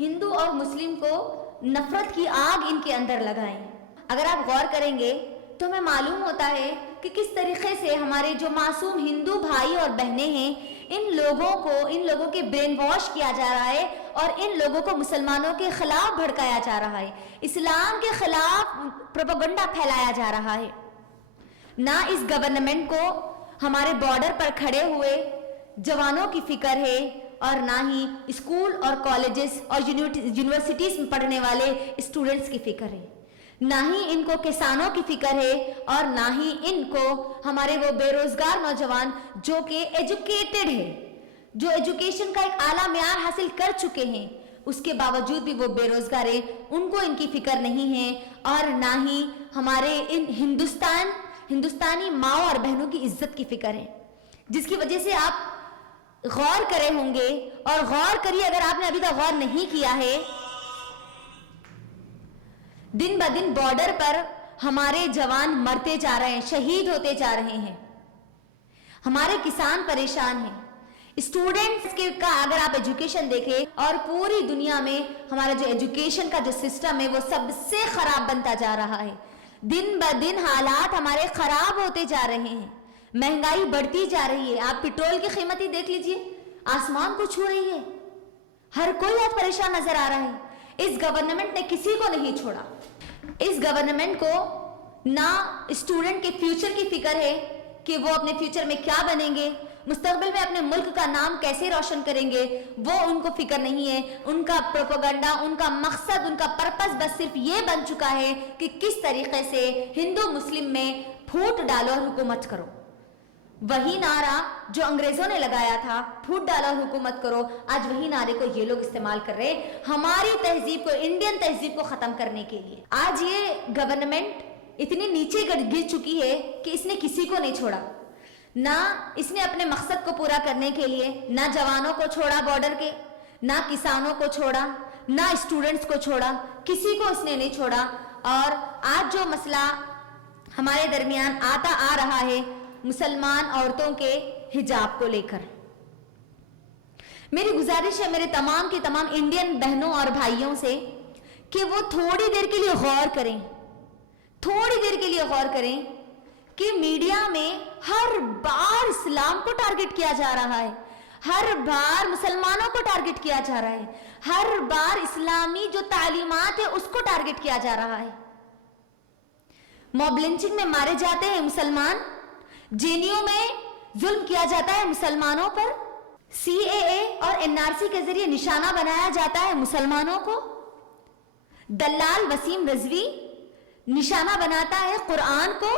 ہندو اور مسلم کو نفرت کی آگ ان کے اندر لگائیں۔ اگر آپ غور کریں گے تو ہمیں معلوم ہوتا ہے کہ کس طریقے سے ہمارے جو معصوم ہندو بھائی اور بہنیں ہیں ان لوگوں کے برین واش کیا جا رہا ہے اور ان لوگوں کو مسلمانوں کے خلاف بھڑکایا جا رہا ہے، اسلام کے خلاف پروپیگنڈا پھیلایا جا رہا ہے۔ نہ اس گورنمنٹ کو ہمارے بارڈر پر کھڑے ہوئے جوانوں کی فکر ہے اور نہ ہی اسکول اور کالجز اور یونیورسٹیز میں پڑھنے والے اسٹوڈنٹس کی فکر ہے، نہ ہی ان کو کسانوں کی فکر ہے اور نہ ہی ان کو ہمارے وہ بے روزگار نوجوان جو کہ ایجوکیٹڈ ہے، جو ایجوکیشن کا ایک اعلیٰ معیار حاصل کر چکے ہیں، اس کے باوجود بھی وہ بے روزگار ہیں، ان کو ان کی فکر نہیں ہے، اور نہ ہی ہمارے ان ہندوستانی ماؤں اور بہنوں کی عزت کی فکر ہے، جس کی وجہ سے آپ غور کرے ہوں گے اور غور کریے اگر آپ نے ابھی تک غور نہیں کیا ہے، دن بہ دن بارڈر پر ہمارے جوان مرتے جا رہے ہیں، شہید ہوتے جا رہے ہیں، ہمارے کسان پریشان ہیں، اسٹوڈنٹس کا اگر آپ ایجوکیشن دیکھیں اور پوری دنیا میں ہمارا جو ایجوکیشن کا جو سسٹم ہے وہ سب سے خراب بنتا جا رہا ہے، دن بہ دن حالات ہمارے خراب ہوتے جا رہے ہیں، مہنگائی بڑھتی جا رہی ہے، آپ پیٹرول کی قیمت ہی دیکھ لیجئے، آسمان کو چھو رہی ہے، ہر کوئی آج پریشان نظر آ رہا ہے۔ اس گورنمنٹ نے کسی کو نہیں چھوڑا، اس گورنمنٹ کو نہ اسٹوڈنٹ کے فیوچر کی فکر ہے کہ وہ اپنے فیوچر میں کیا بنیں گے، مستقبل میں اپنے ملک کا نام کیسے روشن کریں گے، وہ ان کو فکر نہیں ہے، ان کا پروپیگنڈا، ان کا مقصد، ان کا پرپس بس صرف یہ بن چکا ہے کہ کس طریقے سے ہندو مسلم میں پھوٹ ڈالو اور حکومت کرو۔ وہی نعرہ جو انگریزوں نے لگایا تھا، پھوٹ ڈالو اور حکومت کرو، آج وہی نعرے کو یہ لوگ استعمال کر رہے ہیں ہماری تہذیب کو، انڈین تہذیب کو ختم کرنے کے لیے۔ آج یہ گورنمنٹ اتنی نیچے گر چکی ہے کہ اس نے کسی کو نہیں چھوڑا، نہ اس نے اپنے مقصد کو پورا کرنے کے لیے نہ جوانوں کو چھوڑا بارڈر کے، نہ کسانوں کو چھوڑا، نہ اسٹوڈنٹس کو چھوڑا، کسی کو اس نے نہیں چھوڑا۔ اور آج جو مسئلہ ہمارے درمیان آتا آ رہا ہے مسلمان عورتوں کے حجاب کو لے کر، میری گزارش ہے میرے تمام کی تمام انڈین بہنوں اور بھائیوں سے کہ وہ تھوڑی دیر کے لیے غور کریں، تھوڑی دیر کے لیے غور کریں کہ میڈیا میں ہر بار اسلام کو ٹارگٹ کیا جا رہا ہے، ہر بار مسلمانوں کو ٹارگٹ کیا جا رہا ہے، ہر بار اسلامی جو تعلیمات ہے اس کو ٹارگٹ کیا جا رہا ہے۔ موب لنچنگ میں مارے جاتے ہیں مسلمان، جینیوں میں ظلم کیا جاتا ہے مسلمانوں پر، سی اے اے اور این آر سی کے ذریعے نشانہ بنایا جاتا ہے مسلمانوں کو، دلال وسیم رضوی نشانہ بناتا ہے قرآن کو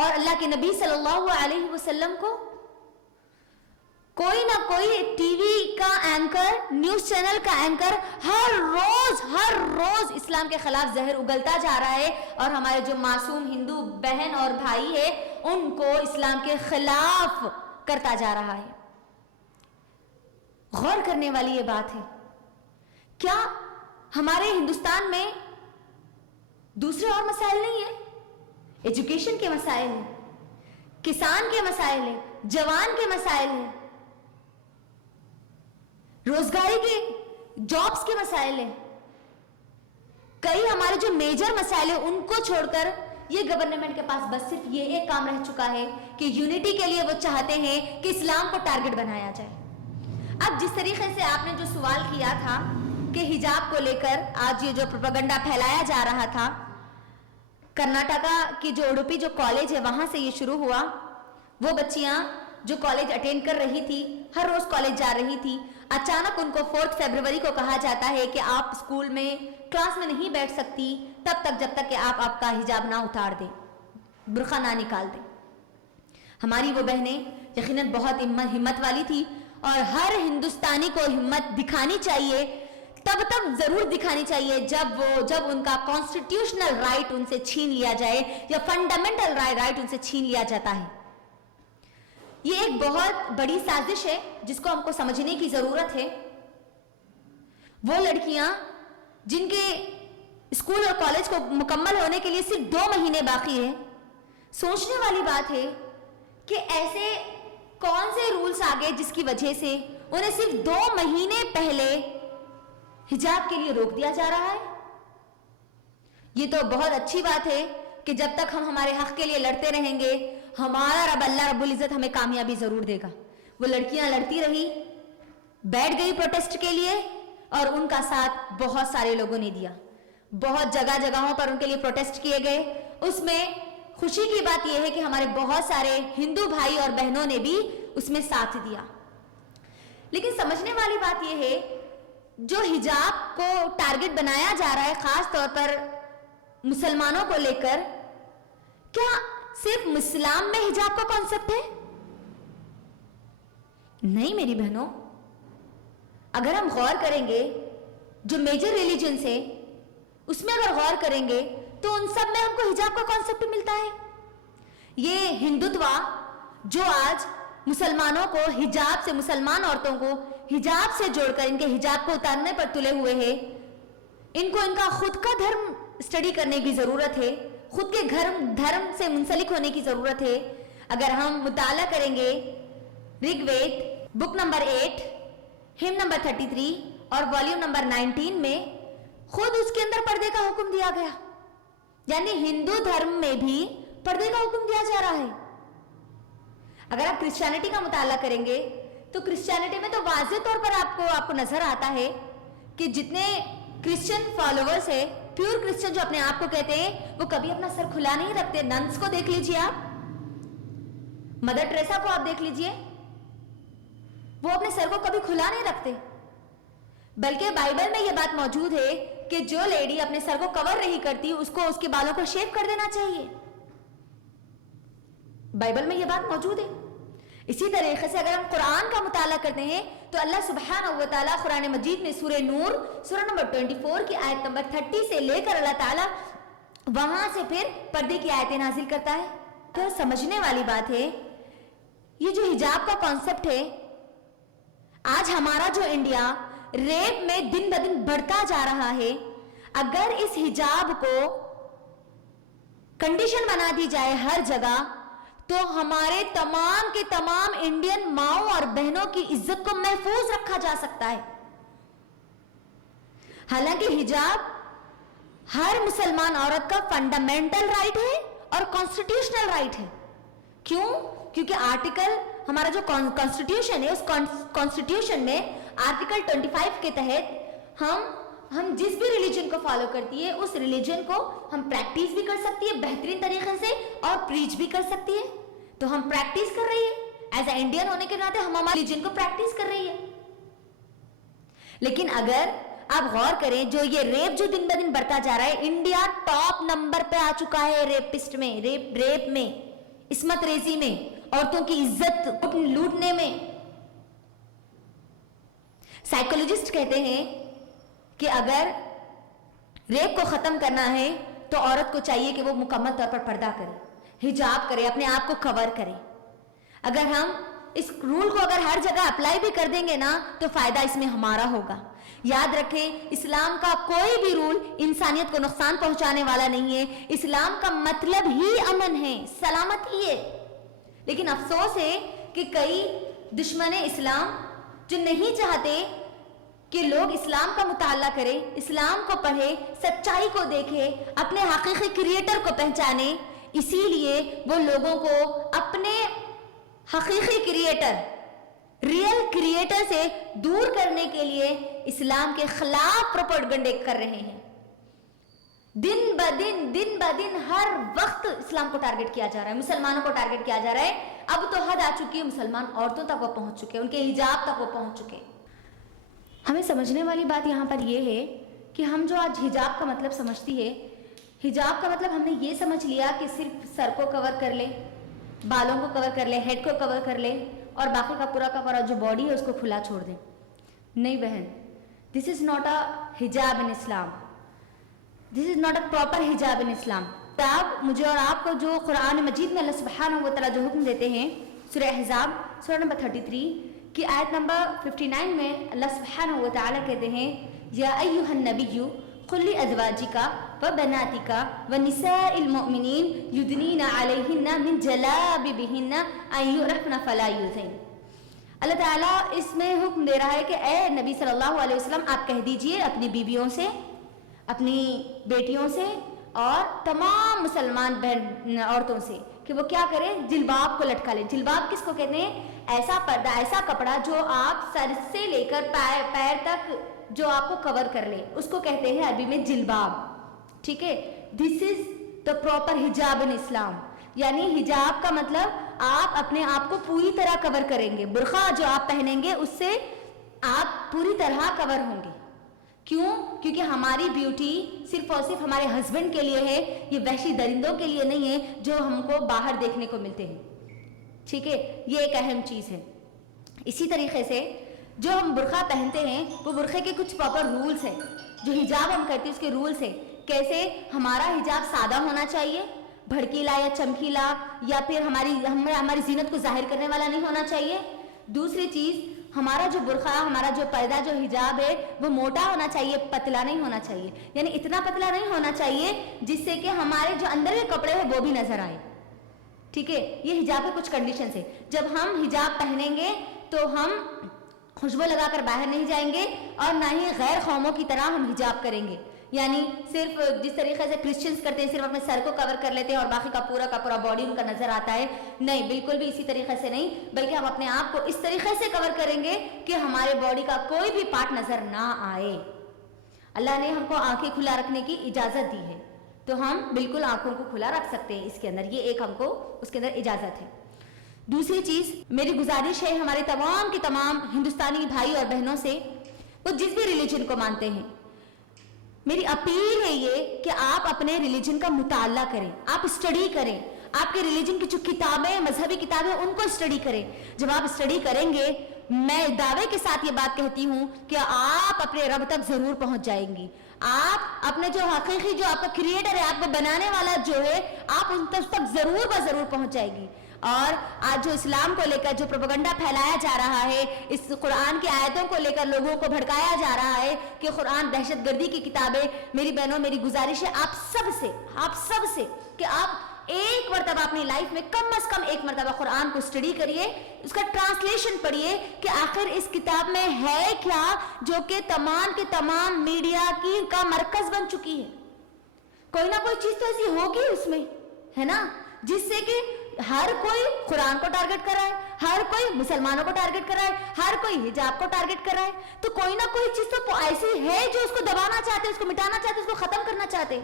اور اللہ کے نبی صلی اللہ علیہ وسلم کو، کوئی نہ کوئی ٹی وی کا اینکر، نیوز چینل کا اینکر ہر روز اسلام کے خلاف زہر اگلتا جا رہا ہے اور ہمارے جو معصوم ہندو بہن اور بھائی ہے ان کو اسلام کے خلاف کرتا جا رہا ہے۔ غور کرنے والی یہ بات ہے، کیا ہمارے ہندوستان میں دوسرے اور مسائل نہیں ہیں؟ ایجوکیشن کے مسائل ہیں، کسان کے مسائل ہیں، جوان کے مسائل ہیں، روزگاری کے جابس کے مسائل ہیں، کئی ہمارے جو میجر مسائل ہیں ان کو چھوڑ کر یہ گورنمنٹ کے پاس بس صرف یہ ایک کام رہ چکا ہے کہ یونٹی کے لیے وہ چاہتے ہیں کہ اسلام کو ٹارگٹ بنایا جائے۔ اب جس طریقے سے آپ نے جو سوال کیا تھا کہ حجاب کو لے کر آج یہ جو پروپیگنڈا پھیلایا جا رہا تھا، کرناٹکا کی جو اڈوپی جو کالج ہے وہاں سے یہ شروع ہوا، وہ بچیاں جو کالج اٹینڈ کر رہی تھی، ہر روز کالج جا رہی تھی، اچانک ان کو 4 فروری کو کہا جاتا ہے کہ آپ اسکول میں کلاس میں نہیں بیٹھ سکتی تب تک جب تک کہ آپ کا حجاب نہ اتار دیں، برقع نہ نکال دیں۔ ہماری وہ بہنیں یقیناً بہت ہمت والی تھی اور ہر ہندوستانی کو ہمت دکھانی چاہیے، تب تک ضرور دکھانی چاہیے جب ان کا کانسٹیٹیوشنل رائٹ ان سے چھین لیا جائے یا فنڈامنٹل رائٹ ان سے چھین لیا جاتا ہے۔ یہ ایک بہت بڑی سازش ہے جس کو ہم کو سمجھنے کی ضرورت ہے۔ وہ لڑکیاں جن کے اسکول اور کالج کو مکمل ہونے کے لیے صرف 2 مہینے باقی ہے، سوچنے والی بات ہے کہ ایسے کون سے رولز آ گئے جس کی وجہ سے انہیں صرف 2 مہینے پہلے حجاب کے لیے روک دیا جا رہا ہے. یہ تو بہت اچھی بات ہے کہ جب تک ہم ہمارے حق کے لیے لڑتے رہیں گے ہمارا رب اللہ رب العزت ہمیں کامیابی ضرور دے گا. وہ لڑکیاں لڑتی رہی, بیٹھ گئی پروٹیسٹ کے لیے, اور ان کا ساتھ بہت سارے لوگوں نے دیا. بہت جگہوں پر ان کے لیے پروٹیسٹ کیے گئے. اس میں خوشی کی بات یہ ہے کہ ہمارے بہت سارے ہندو بھائی اور بہنوں نے بھی اس میں ساتھ دیا. لیکن سمجھنے والی بات یہ ہے جو حجاب کو ٹارگٹ بنایا جا رہا ہے خاص طور پر مسلمانوں کو لے کر, کیا صرف اسلام میں حجاب کا کانسیپٹ ہے؟ نہیں میری بہنوں, اگر ہم غور کریں گے جو میجر ریلیجنز ہیں اس میں اگر غور کریں گے تو ان سب میں ہم کو حجاب کا کانسیپٹ ملتا ہے. یہ ہندوتوا جو آج مسلمانوں کو حجاب سے, مسلمان عورتوں کو حجاب سے جوڑ کر ان کے حجاب کو اتارنے پر تلے ہوئے ہیں, ان کو ان کا خود کا دھرم اسٹڈی کرنے کی ضرورت ہے, خود کے دھرم سے منسلک ہونے کی ضرورت ہے. اگر ہم مطالعہ کریں گے رگ وید بک نمبر 8 ہم نمبر 33 اور والیوم نمبر 19 میں خود اس کے اندر پردے کا حکم دیا گیا, یعنی ہندو دھرم میں بھی پردے کا حکم دیا جا رہا ہے. اگر آپ کرسچینٹی کا مطالعہ کریں گے تو کرسچینٹی میں تو واضح طور پر آپ کو نظر آتا ہے کہ جتنے کرسچن فالوورز ہیں, پیور کرسچن جو اپنے آپ کو کہتے ہیں, وہ کبھی اپنا سر کھلا نہیں رکھتے. ننس کو دیکھ لیجئے آپ, مدر ٹریسا کو آپ دیکھ لیجئے, وہ اپنے سر کو کبھی کھلا نہیں رکھتے. بلکہ بائبل میں یہ بات موجود ہے کہ جو لیڈی اپنے سر کو کور نہیں کرتی اس کو اس کے بالوں کو شیو کر دینا چاہیے. بائبل میں یہ بات موجود ہے. اسی طریقے سے اگر ہم قرآن کا مطالعہ کرتے ہیں تو اللہ سبحانہ و تعالیٰ قرآن مجید میں سورہ نور سورہ نمبر 24 کی آیت نمبر 30 سے لے کر اللہ تعالیٰ وہاں سے پھر پردے کی آیتیں نازل کرتا ہے. تو سمجھنے والی بات ہے یہ جو حجاب کا کانسیپٹ ہے, آج ہمارا جو انڈیا ریپ میں دن بدن بڑھتا جا رہا ہے, اگر اس حجاب کو کنڈیشن بنا دی جائے ہر جگہ تو ہمارے تمام کے تمام انڈین ماؤں اور بہنوں کی عزت کو محفوظ رکھا جا سکتا ہے. حالانکہ حجاب ہر مسلمان عورت کا فنڈامنٹل رائٹ ہے اور کانسٹیٹیوشنل رائٹ ہے. کیوں؟ کیونکہ آرٹیکل ہمارا جو کانسٹیٹیوشن ہے اس کانسٹیٹیوشن میں آرٹیکل 25 کے تحت ہم جس بھی ریلیجن کو فالو کرتی ہے اس ریلیجن کو ہم پریکٹیس بھی کر سکتی ہے بہترین طریقے سے اور پریچ بھی کر سکتی ہے. تو ہم پریکٹیس کر رہی ہے ایز اے انڈین ہونے کے ناطے, ہم ہمارے ریلیجن کو پریکٹیس کر رہی ہے. لیکن اگر آپ غور کریں جو یہ ریپ جو دن بدن بڑھتا جا رہا ہے, انڈیا ٹاپ نمبر پہ آ چکا ہے ریپسٹ میں, ریپ میں, عصمت ریزی میں, عورتوں کی عزت لوٹنے میں. سائیکولوجسٹ کہتے ہیں کہ اگر ریپ کو ختم کرنا ہے تو عورت کو چاہیے کہ وہ مکمل طور پر پردہ کرے, حجاب کرے, اپنے آپ کو کور کرے. اگر ہم اس رول کو اگر ہر جگہ اپلائی بھی کر دیں گے نا تو فائدہ اس میں ہمارا ہوگا. یاد رکھیں اسلام کا کوئی بھی رول انسانیت کو نقصان پہنچانے والا نہیں ہے. اسلام کا مطلب ہی امن ہے, سلامتی ہے. لیکن افسوس ہے کہ کئی دشمن اسلام جو نہیں چاہتے کہ لوگ اسلام کا مطالعہ کریں, اسلام کو پڑھیں, سچائی کو دیکھیں, اپنے حقیقی کریٹر کو پہچانے, اسی لیے وہ لوگوں کو اپنے حقیقی کریٹر, ریئل کریٹر سے دور کرنے کے لیے اسلام کے خلاف پروپیگنڈے کر رہے ہیں. دن بدن ہر وقت اسلام کو ٹارگٹ کیا جا رہا ہے, مسلمانوں کو ٹارگٹ کیا جا رہا ہے. اب تو حد آ چکی ہے, مسلمان عورتوں تک وہ پہنچ چکے, ان کے حجاب تک وہ پہنچ چکے. ہمیں سمجھنے والی بات یہاں پر یہ ہے کہ ہم جو آج حجاب کا مطلب سمجھتی ہے, حجاب کا مطلب ہم نے یہ سمجھ لیا کہ صرف سر کو کور کر لے, بالوں کو کور کر لے, ہیڈ کو کور کر لے اور باقی کا پورا جو باڈی ہے اس کو کھلا چھوڑ دیں. نہیں بہن, دس از ناٹ اے حجاب ان اسلام, دس از ناٹ اے پراپر حجاب ان اسلام. آپ مجھے اور آپ کو جو قرآن مجید میں اللہ سبحانہ و تعالیٰ جو حکم دیتے ہیں, سورہ احزاب سورہ نمبر 33 کی آیت نمبر 59 میں اللہ سبحانہ و تعالیٰ کہتے ہیں, یا ایھا النبی قل لازواجک وبناتک ونساء المؤمنین یدنین علیہن من جلابیبہن ان یعرفن فلا یؤذین. اللہ تعالیٰ اس میں حکم دے رہا ہے کہ اے نبی صلی اللہ علیہ وسلم آپ کہہ دیجئے اپنی بیویوں سے، اپنی بیٹیوں سے اور تمام مسلمان بہن عورتوں سے کہ وہ کیا کریں، جلباب کو لٹکا لیں۔ جلباب کس کو کہتے ہیں؟ ایسا پردہ، ایسا کپڑا جو آپ سر سے لے کر پیر تک جو آپ کو کور کر لے، اس کو کہتے ہیں عربی میں جلباب، ٹھیک ہے۔ دس از دا پراپر حجاب ان اسلام، یعنی حجاب کا مطلب آپ اپنے آپ کو پوری طرح کور کریں گے، برقع جو آپ پہنیں گے اس سے آپ پوری طرح کور ہوں گے۔ کیوں؟ کیونکہ ہماری بیوٹی صرف اور صرف ہمارے ہسبینڈ کے لیے ہے، یہ وحشی درندوں کے لیے نہیں ہے جو ہم کو باہر دیکھنے کو ملتے ہیں، ٹھیک ہے، یہ ایک اہم چیز ہے۔ اسی طریقے سے جو ہم برقع پہنتے ہیں وہ برقعے کے کچھ پراپر رولز ہیں، جو حجاب ہم کرتے ہیں اس کے رولز ہیں۔ کیسے؟ ہمارا حجاب سادہ ہونا چاہیے، بھڑکیلا یا چمکیلا یا پھر ہماری زینت کو ظاہر کرنے والا نہیں ہونا چاہیے۔ دوسری چیز، ہمارا جو برقع، ہمارا جو پردہ، جو حجاب ہے وہ موٹا ہونا چاہیے، پتلا نہیں ہونا چاہیے، یعنی اتنا پتلا نہیں ہونا چاہیے جس سے کہ ہمارے جو اندر کے کپڑے ہیں وہ بھی نظر آئے، ٹھیک ہے۔ یہ حجاب کے کچھ کنڈیشنز ہیں۔ جب ہم حجاب پہنیں گے تو ہم خوشبو لگا کر باہر نہیں جائیں گے اور نہ ہی غیر قوموں کی طرح ہم حجاب کریں گے، یعنی صرف جس طریقے سے کرسچنز کرتے ہیں، صرف اپنے سر کو کور کر لیتے ہیں اور باقی کا پورا باڈی ان کا نظر آتا ہے، نہیں، بالکل بھی اسی طریقے سے نہیں، بلکہ ہم اپنے آپ کو اس طریقے سے کور کریں گے کہ ہمارے باڈی کا کوئی بھی پارٹ نظر نہ آئے۔ اللہ نے ہم کو آنکھیں کھلا رکھنے کی اجازت دی ہے، تو ہم بالکل آنکھوں کو کھلا رکھ سکتے ہیں اس کے اندر، یہ ایک ہم کو اس کے اندر اجازت ہے۔ دوسری چیز، میری گزارش ہے ہمارے تمام کے تمام ہندوستانی بھائی اور بہنوں سے، وہ جس بھی ریلیجن کو مانتے ہیں، میری اپیل ہے یہ کہ آپ اپنے ریلیجن کا مطالعہ کریں، آپ اسٹڈی کریں، آپ کے ریلیجن کی جو کتابیں، مذہبی کتابیں، ان کو اسٹڈی کریں۔ جب آپ اسٹڈی کریں گے، میں دعوے کے ساتھ یہ بات کہتی ہوں کہ آپ اپنے رب تک ضرور پہنچ جائیں گی۔ آپ اپنے جو حقیقی، جو آپ کا کریٹر ہے، آپ کو بنانے والا جو ہے، آپ ان تک ضرور پہنچ جائے گی۔ اور آج جو اسلام کو لے کر جو پروپیگنڈا پھیلایا جا رہا ہے، اس قرآن کی آیتوں کو لے کر لوگوں کو بھڑکایا جا رہا ہے کہ قرآن دہشت گردی کی کتاب ہے، میری بہنوں، میری گزارش ہے آپ سب سے کہ آپ ایک مرتبہ اپنی لائف میں کم از کم ایک مرتبہ قرآن کو اسٹڈی کریے، اس کا ٹرانسلیشن پڑھیے کہ آخر اس کتاب میں ہے کیا، جو کہ تمام کے تمام میڈیا کا مرکز بن چکی ہے۔ کوئی نہ کوئی چیز تو ایسی ہوگی اس میں، ہے نا، جس سے کہ ہر کوئی قرآن کو ٹارگٹ کر رہا ہے، ہر کوئی مسلمانوں کو ٹارگٹ کر رہا ہے، ہر کوئی حجاب کو ٹارگٹ کر رہا ہے، تو کوئی نہ کوئی چیز تو ایسی ہے جو اس کو دبانا چاہتے، اس کو مٹانا چاہتے، اس کو ختم کرنا چاہتے۔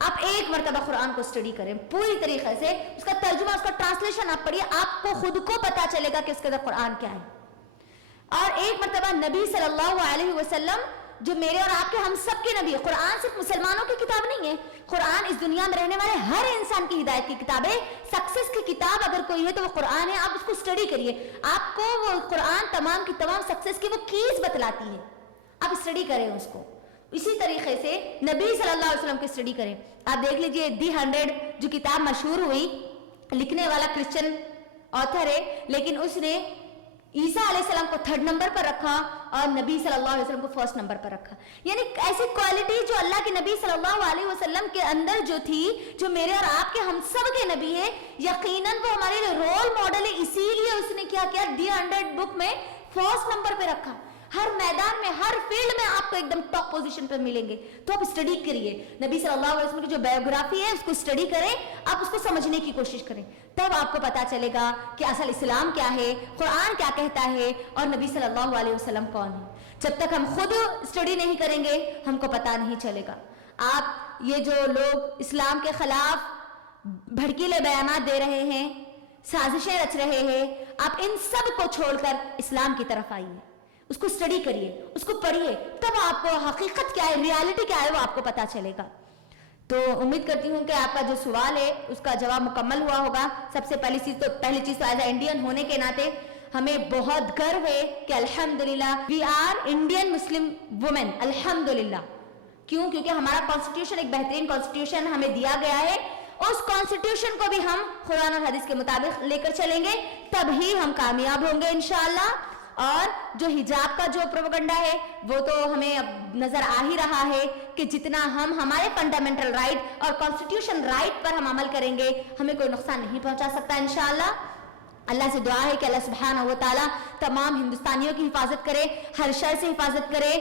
آپ ایک مرتبہ قرآن کو اسٹڈی کریں پوری طریقے سے، اس کا ترجمہ، اس کا ٹرانسلیشن آپ پڑھیے، آپ کو خود کو پتا چلے گا کہ اس کے اندر قرآن کیا ہے۔ اور ایک مرتبہ نبی صلی اللہ علیہ وسلم، جو میرے اور آپ کے ہم سب کے نبی ہے، قرآن صرف مسلمانوں کی کتاب نہیں ہے، قرآن اس دنیا میں رہنے والے ہر انسان کی ہدایت کی کتاب ہے۔ سکسیس کی کتاب اگر کوئی ہے تو وہ قرآن ہے، آپ اس کو اسٹڈی کریے، آپ کو وہ قرآن تمام کی تمام سکسیس کی وہ کیز بتلاتی ہے، آپ اسٹڈی کریں اس کو۔ اسی طریقے سے نبی صلی اللہ علیہ وسلم کی اسٹڈی کریں۔ آپ دیکھ لیجئے دی 100 جو کتاب مشہور ہوئی، لکھنے والا کرسچن آتھر ہے، لیکن اس نے عیسیٰ علیہ السلام کو 3rd نمبر پر رکھا اور نبی صلی اللہ علیہ وسلم کو 1st نمبر پر رکھا، یعنی ایسی کوالٹی جو اللہ کے نبی صلی اللہ علیہ وسلم کے اندر جو تھی، جو میرے اور آپ کے ہم سب کے نبی ہے، یقیناً وہ ہمارے لیے رول ماڈل ہے، اسی لیے اس نے کیا کیا، دی 100 بک میں 1st نمبر پہ رکھا۔ ہر میدان میں، ہر فیلڈ میں آپ کو ایک دم ٹاپ پوزیشن پہ ملیں گے، تو آپ اسٹڈی کریے، نبی صلی اللہ علیہ وسلم کی جو بایوگرافی ہے اس کو اسٹڈی کریں، آپ اس کو سمجھنے کی کوشش کریں، تب آپ کو پتا چلے گا کہ اصل اسلام کیا ہے، قرآن کیا کہتا ہے، اور نبی صلی اللہ علیہ وسلم کون ہے۔ جب تک ہم خود اسٹڈی نہیں کریں گے ہم کو پتا نہیں چلے گا۔ آپ یہ جو لوگ اسلام کے خلاف بھڑکیلے بیانات دے رہے ہیں، سازشیں رچ رہے ہیں، آپ ان سب کو چھوڑ کر اسلام کی طرف آئیے، اس کو اسٹڈی کریے، اس کو پڑھیے، تب آپ کو حقیقت کیا ہے، ریالٹی کیا ہے، وہ آپ کو پتا چلے گا۔ تو امید کرتی ہوں کہ آپ کا جو سوال ہے اس کا جواب مکمل ہوا ہوگا۔ سب سے پہلی چیز تو ایز اے انڈین ہونے کے ناطے ہمیں بہت گرو ہے کہ الحمدللہ we are Indian Muslim women, الحمدللہ۔ کیوں؟ کیونکہ ہمارا کانسٹیٹیوشن ایک بہترین کانسٹیٹیوشن ہمیں دیا گیا ہے، اس کانسٹیٹیوشن کو بھی ہم قرآن اور حدیث کے مطابق لے کر چلیں گے، تب ہی ہم کامیاب ہوں گے انشاءاللہ۔ اور جو حجاب کا جو پروپیگنڈا ہے وہ تو ہمیں اب نظر آ ہی رہا ہے کہ جتنا ہم ہمارے فنڈامنٹل رائٹ اور کانسٹیٹیوشن رائٹ پر ہم عمل کریں گے، ہمیں کوئی نقصان نہیں پہنچا سکتا انشاءاللہ۔ اللہ سے دعا ہے کہ اللہ سبحانہ و تعالیٰ تمام ہندوستانیوں کی حفاظت کرے، ہر شر سے حفاظت کرے،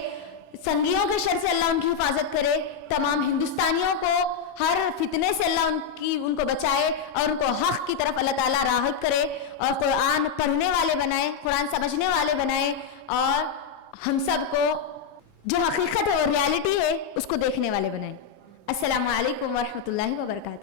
سنگیوں کے شر سے اللہ ان کی حفاظت کرے، تمام ہندوستانیوں کو ہر فتنے سے اللہ ان کو بچائے اور ان کو حق کی طرف اللہ تعالیٰ راغب کرے اور قرآن پڑھنے والے بنائے، قرآن سمجھنے والے بنائے، اور ہم سب کو جو حقیقت ہے اور ریالٹی ہے اس کو دیکھنے والے بنائے۔ السلام علیکم ورحمۃ اللہ وبرکاتہ۔